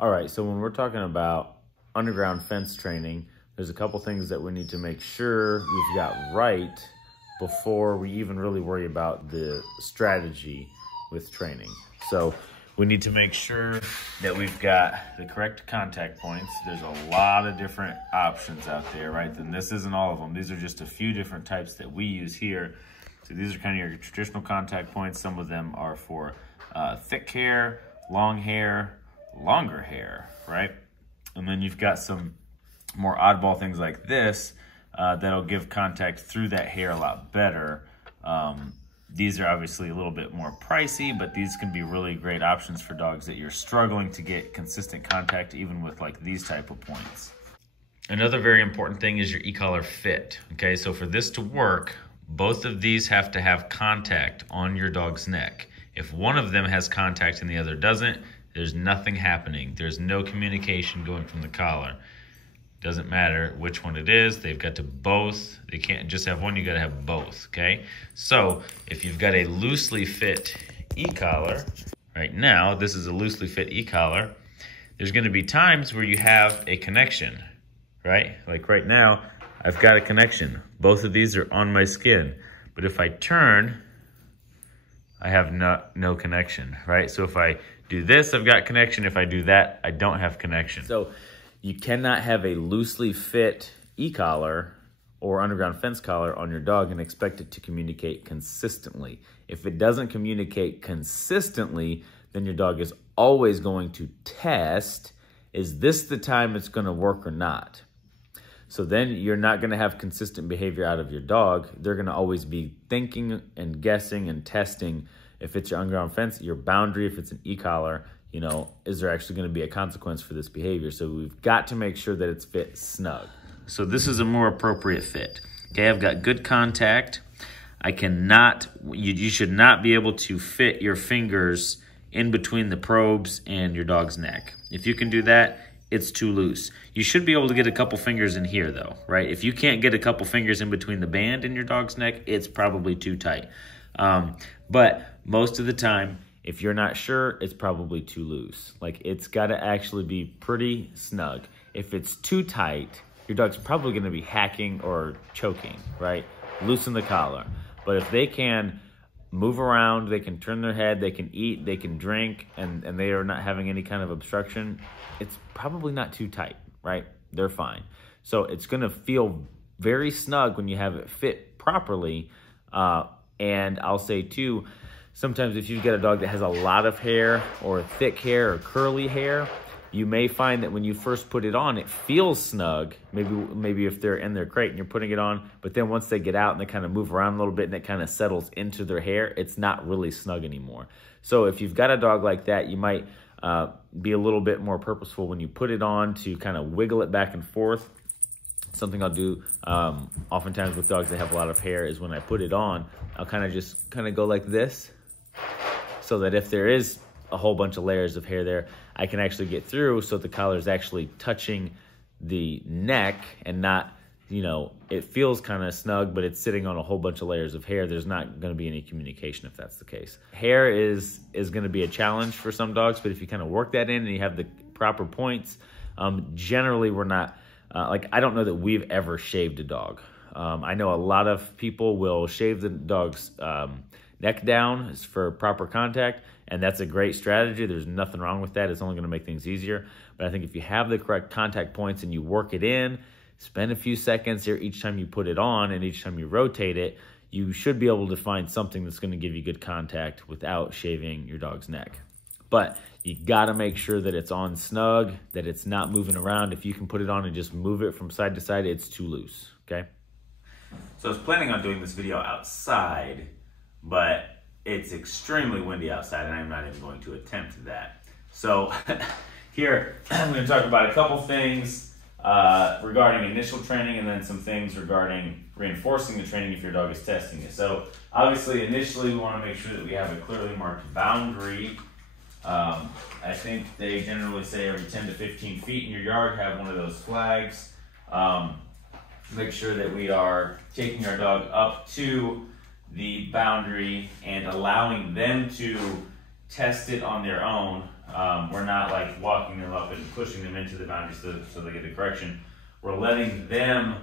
All right, so when we're talking about underground fence training, there's a couple things that we need to make sure we've got right before we even really worry about the strategy with training. So we need to make sure that we've got the correct contact points. There's a lot of different options out there, right? And this isn't all of them. These are just a few different types that we use here. So these are kind of your traditional contact points. Some of them are for thick hair, long hair, longer hair, right? And then you've got some more oddball things like this that'll give contact through that hair a lot better. These are obviously a little bit more pricey, but these can be really great options for dogs that you're struggling to get consistent contact even with like these type of points. Another very important thing is your e-collar fit. Okay, so for this to work, both of these have to have contact on your dog's neck. If one of them has contact and the other doesn't, there's nothing happening. There's no communication going from the collar. Doesn't matter which one it is, they've got to both. They can't just have one, you gotta have both, okay? So if you've got a loosely fit e-collar, right now, this is a loosely fit e-collar, there's gonna be times where you have a connection, right? Like right now, I've got a connection. Both of these are on my skin. But if I turn, I have no connection, right? So if I do this, I've got connection. If I do that, I don't have connection. So you cannot have a loosely fit e-collar or underground fence collar on your dog and expect it to communicate consistently. If it doesn't communicate consistently, then your dog is always going to test, is this the time it's gonna work or not? So then you're not gonna have consistent behavior out of your dog. They're gonna always be thinking and guessing and testing. If it's your underground fence, your boundary, if it's an e-collar, you know, is there actually gonna be a consequence for this behavior? So we've got to make sure that it's fit snug. So this is a more appropriate fit. Okay, I've got good contact. I cannot, you should not be able to fit your fingers in between the probes and your dog's neck. If you can do that, it's too loose. You should be able to get a couple fingers in here though, right? If you can't get a couple fingers in between the band and your dog's neck, it's probably too tight. But most of the time, if you're not sure, it's probably too loose. Like it's gotta actually be pretty snug. If it's too tight, your dog's probably gonna be hacking or choking, right? Loosen the collar. But if they can move around, they can turn their head, they can eat, they can drink, and they are not having any kind of obstruction, it's probably not too tight, right? They're fine. So it's gonna feel very snug when you have it fit properly. And I'll say too, sometimes if you've got a dog that has a lot of hair or thick hair or curly hair, you may find that when you first put it on, it feels snug. Maybe if they're in their crate and you're putting it on, but then once they get out and they kind of move around a little bit and it kind of settles into their hair, it's not really snug anymore. So if you've got a dog like that, you might be a little bit more purposeful when you put it on to kind of wiggle it back and forth. Something I'll do oftentimes with dogs that have a lot of hair is when I put it on, I'll kind of go like this, so that if there is a whole bunch of layers of hair there, I can actually get through so the collar is actually touching the neck and not, you know, it feels kind of snug, but it's sitting on a whole bunch of layers of hair. There's not going to be any communication if that's the case. Hair is going to be a challenge for some dogs, but if you kind of work that in and you have the proper points, generally we're not, like I don't know that we've ever shaved a dog. I know a lot of people will shave the dog's neck down for proper contact, and that's a great strategy. There's nothing wrong with that. It's only going to make things easier. But I think if you have the correct contact points and you work it in, spend a few seconds here each time you put it on and each time you rotate it, you should be able to find something that's going to give you good contact without shaving your dog's neck. But you got to make sure that it's on snug, that it's not moving around. If you can put it on and just move it from side to side, it's too loose, okay? So I was planning on doing this video outside, but it's extremely windy outside and I'm not even going to attempt that. So here, I'm going to talk about a couple things regarding initial training and then some things regarding reinforcing the training if your dog is testing it. So obviously, initially, we want to make sure that we have a clearly marked boundary. I think they generally say every 10 to 15 feet in your yard, have one of those flags. Make sure that we are taking our dog up to the boundary and allowing them to test it on their own. We're not like walking them up and pushing them into the boundary so they get the correction. We're letting them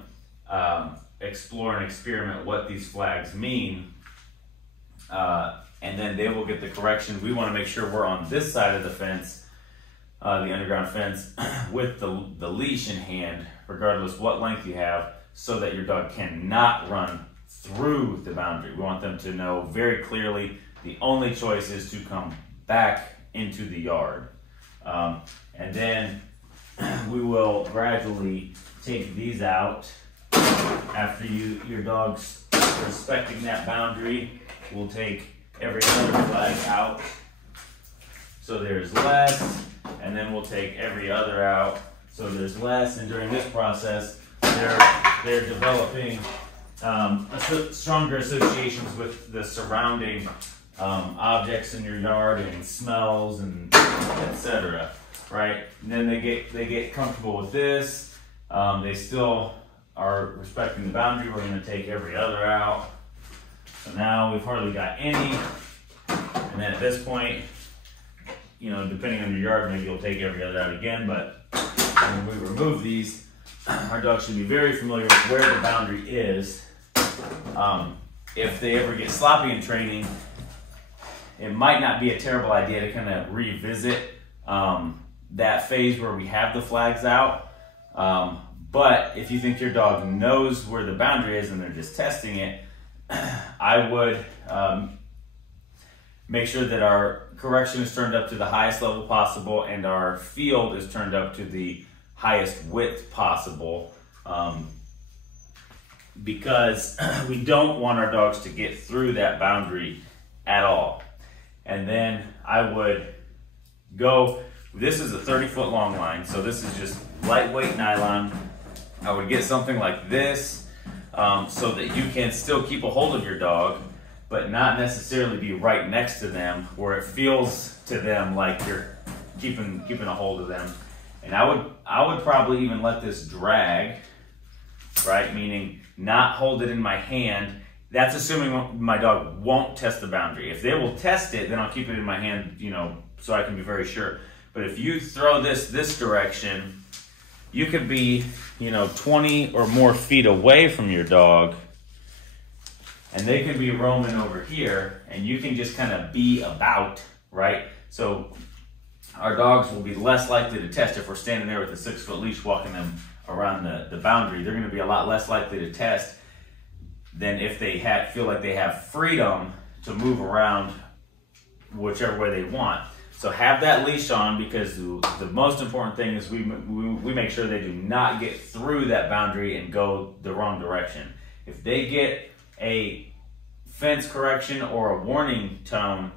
explore and experiment what these flags mean, and then they will get the correction. We want to make sure we're on this side of the fence, the underground fence, with the leash in hand, regardless what length you have, so that your dog cannot run through the boundary. We want them to know very clearly the only choice is to come back into the yard. And then we will gradually take these out. After your dog's respecting that boundary, we'll take every other flag out. So there's less, and then we'll take every other out. So there's less, and during this process, they're developing stronger associations with the surrounding objects in your yard and smells and etc. Right? And then they get comfortable with this. They still are respecting the boundary. We're going to take every other out. So now we've hardly got any. And then at this point, you know, depending on your yard, maybe you'll take every other out again. But when we remove these, our dog should be very familiar with where the boundary is. If they ever get sloppy in training, it might not be a terrible idea to kind of revisit that phase where we have the flags out. But if you think your dog knows where the boundary is and they're just testing it, I would make sure that our correction is turned up to the highest level possible and our field is turned up to the highest width possible, because we don't want our dogs to get through that boundary at all. And then I would go, this is a 30-foot long line, so this is just lightweight nylon. I would get something like this so that you can still keep a hold of your dog, but not necessarily be right next to them where it feels to them like you're keeping a hold of them. And I would probably even let this drag, right? Meaning not hold it in my hand. That's assuming my dog won't test the boundary. If they will test it, then I'll keep it in my hand, you know, so I can be very sure. But if you throw this direction, you could be, you know, 20 or more feet away from your dog, and they could be roaming over here, and you can just kind of be about, right? So our dogs will be less likely to test if we're standing there with a 6-foot leash walking them around the boundary. They're going to be a lot less likely to test than if they feel like they have freedom to move around whichever way they want. So have that leash on, because the most important thing is we make sure they do not get through that boundary and go the wrong direction. If they get a fence correction or a warning tone,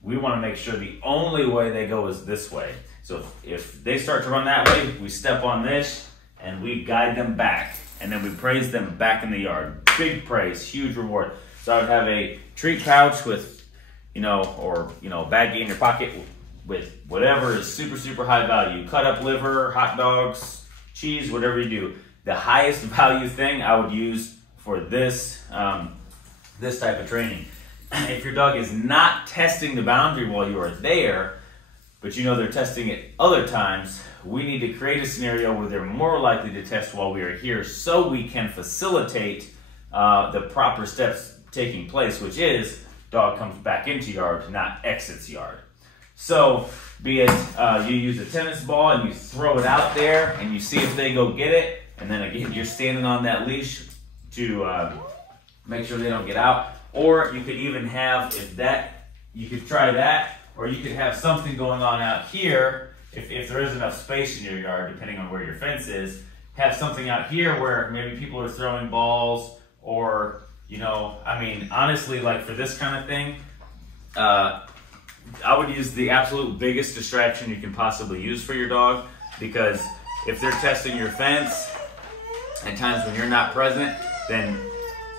we want to make sure the only way they go is this way. So if they start to run that way, we step on this and we guide them back, and then we praise them back in the yard. Big praise, huge reward. So I would have a treat pouch with, you know, or, you know, a baggie in your pocket with whatever is super, super high value. Cut up liver, hot dogs, cheese, whatever you do. The highest value thing I would use for this, this type of training. If your dog is not testing the boundary while you are there, but you know they're testing it other times, we need to create a scenario where they're more likely to test while we are here, so we can facilitate the proper steps taking place, which is dog comes back into yard, not exits yard. So be it you use a tennis ball and you throw it out there and you see if they go get it, and then again you're standing on that leash to make sure they don't get out. Or you could even have, you could try that, or you could have something going on out here, if there is enough space in your yard, depending on where your fence is. Have something out here where maybe people are throwing balls, or, you know, I mean, honestly, like for this kind of thing, I would use the absolute biggest distraction you can possibly use for your dog, because if they're testing your fence at times when you're not present, then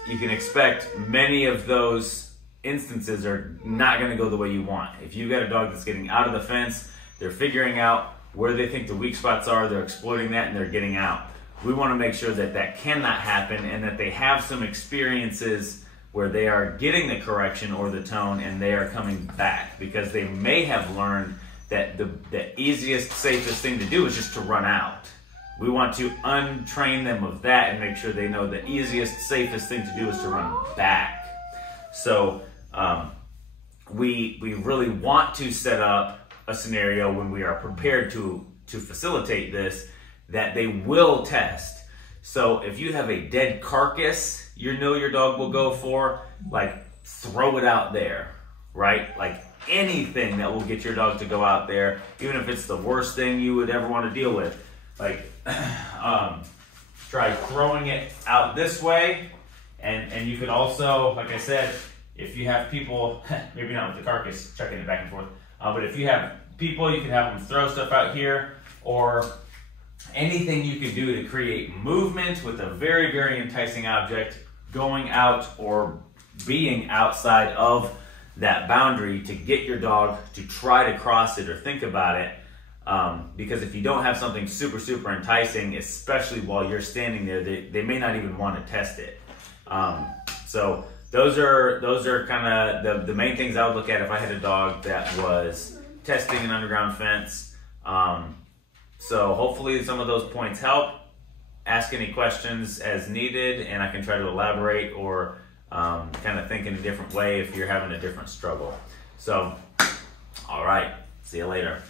you can expect many of those instances are not going to go the way you want. If you've got a dog that's getting out of the fence, they're figuring out where they think the weak spots are, they're exploiting that, and they're getting out. We want to make sure that that cannot happen, and that they have some experiences where they are getting the correction or the tone and they are coming back, because they may have learned that the easiest, safest thing to do is just to run out. We want to untrain them of that and make sure they know the easiest, safest thing to do is to run back. So we really want to set up a scenario when we are prepared to facilitate this, that they will test. So if you have a dead carcass you know your dog will go for, like, throw it out there, right? Like anything that will get your dog to go out there, even if it's the worst thing you would ever want to deal with. Like, try throwing it out this way, and you could also, like I said, if you have people, maybe not with the carcass, chucking it back and forth, but if you have people, you can have them throw stuff out here, or anything you can do to create movement with a very, very enticing object going out or being outside of that boundary to get your dog to try to cross it or think about it. Because if you don't have something super, super enticing, especially while you're standing there, they may not even want to test it. So those are kind of the main things I would look at if I had a dog that was testing an underground fence. So hopefully some of those points help. Ask any questions as needed, and I can try to elaborate or kind of think in a different way if you're having a different struggle. So, all right, see you later.